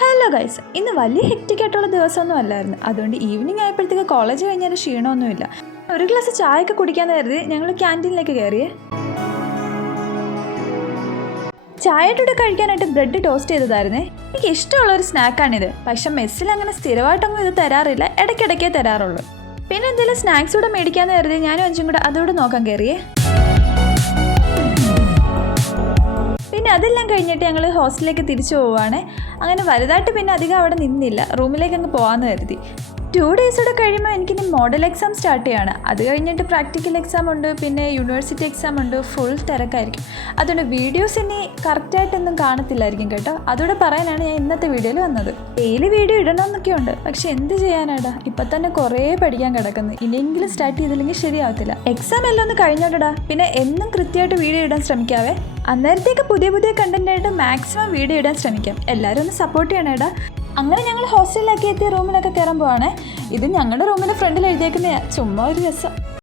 Hello guys, ഇന്ന് വലിയ hectic ആയിട്ടുള്ള ദിവസമൊന്നും അല്ലായിരുന്നു. അതുകൊണ്ട് ഈവനിങ് ആയപ്പോഴത്തേക്ക് കോളേജ് കഴിഞ്ഞാൽ ക്ഷീണമൊന്നുമില്ല. ഒരു ഗ്ലാസ് ചായ ഒക്കെ കുടിക്കാൻ കരുതി ഞങ്ങൾ ക്യാൻറ്റീനിലേക്ക് കയറിയേ. ചായയുടെ കൂടെ കഴിക്കാനായിട്ട് ബ്രെഡ് ടോസ്റ്റ് ചെയ്തതായിരുന്നേ. എനിക്ക് ഇഷ്ടമുള്ള ഒരു സ്നാക്കാണിത്. പക്ഷെ മെസ്സിൽ അങ്ങനെ സ്ഥിരമായിട്ടൊന്നും ഇത് തരാറില്ല, ഇടയ്ക്കിടയ്ക്കേ തരാറുള്ളൂ. പിന്നെ എന്തെങ്കിലും സ്നാക്സ് കൂടെ മേടിക്കാമെന്ന് കരുതി ഞാനും അഞ്ചും കൂടെ അതോടെ നോക്കാൻ കയറിയേ. പിന്നെ അതെല്ലാം കഴിഞ്ഞിട്ട് ഞങ്ങൾ ഹോസ്റ്റലിലേക്ക് തിരിച്ചു പോവുകയാണ്. അങ്ങനെ വലുതായിട്ട് പിന്നെ അധികം അവിടെ നിന്നില്ല, റൂമിലേക്ക് അങ്ങ് പോകാമെന്ന് കരുതി. 2 days കൂടെ കഴിയുമ്പോൾ എനിക്കിനി മോഡൽ എക്സാം സ്റ്റാർട്ട് ചെയ്യാണ്. അത് കഴിഞ്ഞിട്ട് പ്രാക്ടിക്കൽ എക്സാം ഉണ്ട്, പിന്നെ യൂണിവേഴ്സിറ്റി എക്സാം ഉണ്ട്. ഫുൾ തിരക്കായിരിക്കും. അതുകൊണ്ട് വീഡിയോസ് ഇനി കറക്റ്റായിട്ടൊന്നും കാണത്തില്ലായിരിക്കും കേട്ടോ. അതുകൂടെ പറയാനാണ് ഞാൻ ഇന്നത്തെ വീഡിയോയിൽ വന്നത്. ഡെയിലി വീഡിയോ ഇടണമെന്നൊക്കെ ഉണ്ട്, പക്ഷെ എന്ത് ചെയ്യാനാടാ, ഇപ്പം തന്നെ കുറേ പഠിക്കാൻ കിടക്കുന്നു. ഇനിയെങ്കിലും സ്റ്റാർട്ട് ചെയ്തില്ലെങ്കിൽ ശരിയാവത്തില്ല. എക്സാം എല്ലാം ഒന്ന് കഴിഞ്ഞോട്ടടാ. പിന്നെ എന്നും കൃത്യമായിട്ട് വീഡിയോ ഇടാൻ ശ്രമിക്കാവേ. അന്നേരത്തേക്ക് പുതിയ കണ്ടന്റായിട്ട് മാക്സിമം വീഡിയോ ഇടാൻ ശ്രമിക്കാം. എല്ലാവരും ഒന്ന് സപ്പോർട്ട് ചെയ്യണേടാ. അങ്ങനെ ഞങ്ങൾ ഹോസ്റ്റലിലേക്ക് എത്തിയ റൂമിലൊക്കെ കയറാൻ പോവാണ്. ഇത് ഞങ്ങളുടെ റൂമിൻ്റെ ഫ്രണ്ടിൽ എഴുതിയേക്കുന്ന ചുമ്മാ ഒരു രസം.